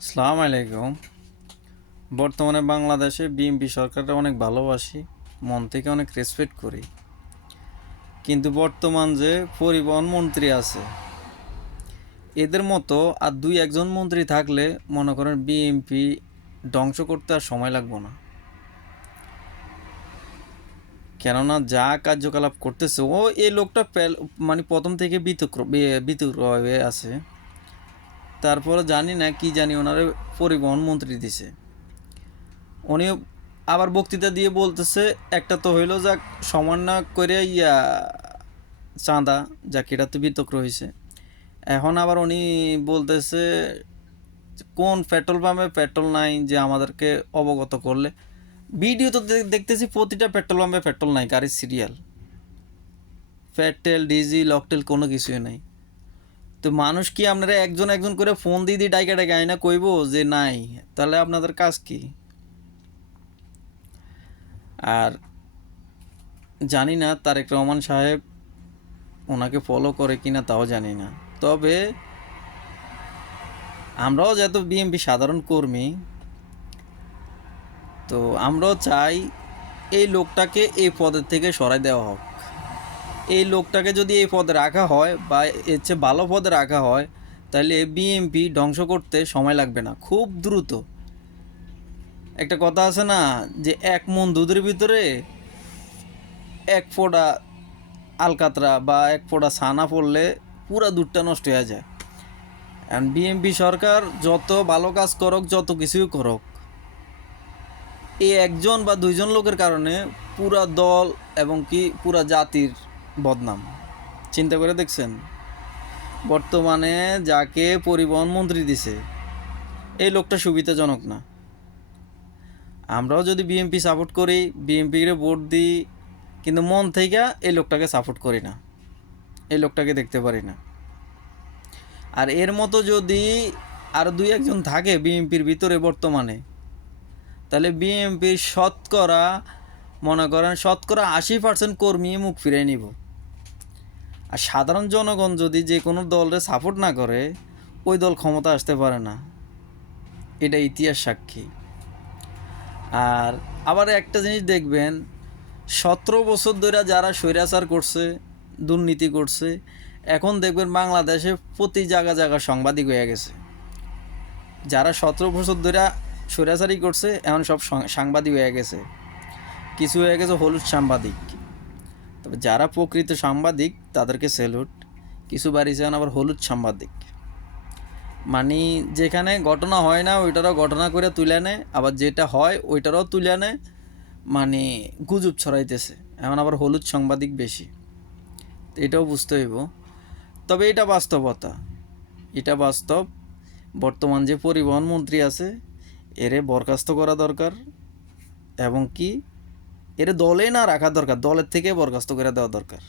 আসসালামু আলাইকুম। বর্তমানে বাংলাদেশে বিএনপি সরকারটা অনেক ভালোবাসি, মন থেকে অনেক রেসপেক্ট করি। কিন্তু বর্তমান যে পরিবহন মন্ত্রী আছে, এদের মতো আর দুই একজন মন্ত্রী থাকলে মনে করেন বিএনপি ধ্বংস করতে আর সময় লাগবে না। কেননা যা কার্যকলাপ করতেছে, এই লোকটা মানে প্রথম থেকে বিতর্ক হয়ে আছে। তারপরে জানি না কি জানি ওনারে পরিবহন মন্ত্রী দিছে। উনি আবার বক্তৃতা দিয়ে বলতেছে, একটা তো হইলো যাক সমান না করে চাঁদা, যাক এটা তো বিতর্ক হয়েছে। এখন আবার উনি বলতেছে কোন পেট্রোল পাম্পে পেট্রোল নাই, যে আমাদেরকে অবগত করলে। ভিডিও তো দেখতেছি প্রতিটা পেট্রোল পাম্পে পেট্রোল নাই, গাড়ির সিরিয়াল, পেট্রোল ডিজেল অকটেল কোনো কিছুই নাই। তো মানুষ কি আপনারা একজন একজন করে ফোন দিয়ে ডাইকা ডাইকা আইনা কইব যে নাই? তাহলে আপনাদের কাজ কি? আর জানি না তারেক রহমান সাহেব ওনাকে ফলো করে কিনা তাও জানি না। তবে আমরাও যেহেতু বিএনপি সাধারণ কর্মী, তো আমরাও চাই এই লোকটাকে এই পদের থেকে সরাই দেওয়া হোক। এই লোকটাকে যদি এই পদে রাখা হয় বা এর চেয়ে ভালো পদে রাখা হয়, তাহলে বিএনপি ধ্বংস করতে সময় লাগবে না, খুব দ্রুত। একটা কথা আছে না, যে এক মন দুধের ভিতরে এক ফোঁটা আলকাতরা বা এক ফোঁটা ছানা পড়লে পুরা দুধটা নষ্ট হয়ে যায়। এখন বিএনপি সরকার যত ভালো কাজ করুক, যত কিছুই করুক, এই একজন বা দুইজন লোকের কারণে পুরা দল এবং কি পুরা জাতির বদনাম। চিন্তা করে দেখছেন বর্তমানে যাকে পরিবহন মন্ত্রী দিছে, এই লোকটা সুবিধাজনক না। আমরাও যদি বিএনপি সাপোর্ট করি, বিএনপিকে ভোট দিই, কিন্তু মন থেকে এই লোকটাকে সাপোর্ট করি না, এই লোকটাকে দেখতে পারি না। আর এর মতো যদি আর দুই একজন থাকে বিএনপির ভিতরে বর্তমানে, তাহলে বিএনপির শতকরা মনে করেন 80% কর্মী মুখ ফিরিয়ে নিব। আর সাধারণ জনগণ যদি যে কোনো দলের সাপোর্ট না করে, ওই দল ক্ষমতা আসতে পারে না, এটা ইতিহাস সাক্ষী। আর আবার একটা জিনিস দেখবেন, 17 বছর ধরে যারা স্বৈরাচার করছে, দুর্নীতি করছে, এখন দেখবেন বাংলাদেশে প্রতি জায়গা জায়গা সাংবাদিক হয়ে গেছে। যারা 17 বছর ধরে স্বৈরাচারী করছে, এখন সব সাংবাদিক হয়ে গেছে। কিছু হয়ে গেছে হলুদ সাংবাদিক। তবে যারা প্রকৃত সাংবাদিক তাদেরকে স্যালুট। কিছু বাড়িছেন আবার হলুদ সাংবাদিক, মানে যেখানে ঘটনা হয় না ওইটারও ঘটনা করে তুলে নেয়, আবার যেটা হয় ওইটারও তুলে নেয়, মানে গুজব ছড়াইতেছে। এখন আবার হলুদ সাংবাদিক বেশি, এটাও বুঝতে হইব। তবে এটা বাস্তবতা, এটা বাস্তব। বর্তমান যে পরিবহন মন্ত্রী আছে, এরে বরখাস্ত করা দরকার, এবং কি এর দলে না রাখা দরকার, দলের থেকে বরখাস্ত করে দেওয়া দরকার।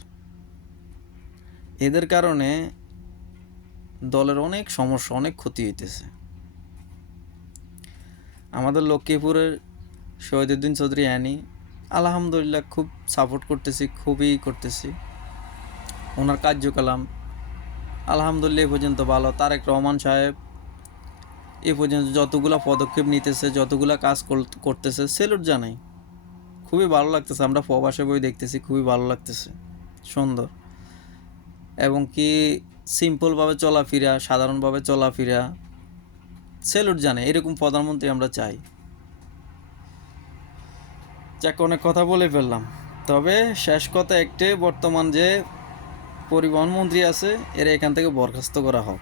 এদের কারণে দলের অনেক সমস্যা, অনেক ক্ষতি হইতেছে। আমাদের লক্ষ্মীপুরের শহীদুদ্দিন চৌধুরী অ্যানি, আলহামদুলিল্লাহ খুব সাপোর্ট করতেছি, খুবই করতেছি। ওনার কার্যকলাপ আলহামদুলিল্লাহ এ পর্যন্ত ভালো। তারেক রহমান সাহেব এ পর্যন্ত যতগুলা পদক্ষেপ নিতেছে, যতগুলা কাজ করতেছে, সেলুট জানাই। খুবই ভালো লাগতেছে, আমরা প্রবাসে বই দেখতেছি, খুবই ভালো লাগতেছে, সুন্দর। এবং কি সিম্পলভাবে চলাফেরা, সাধারণভাবে চলাফেরা, সেলুট জানে। এরকম প্রধানমন্ত্রী আমরা চাই। যাক, অনেক কথা বলে ফেললাম। তবে শেষ কথা একটাই, বর্তমান যে পরিবহন মন্ত্রী আছে, এরা এখান থেকে বরখাস্ত করা হোক।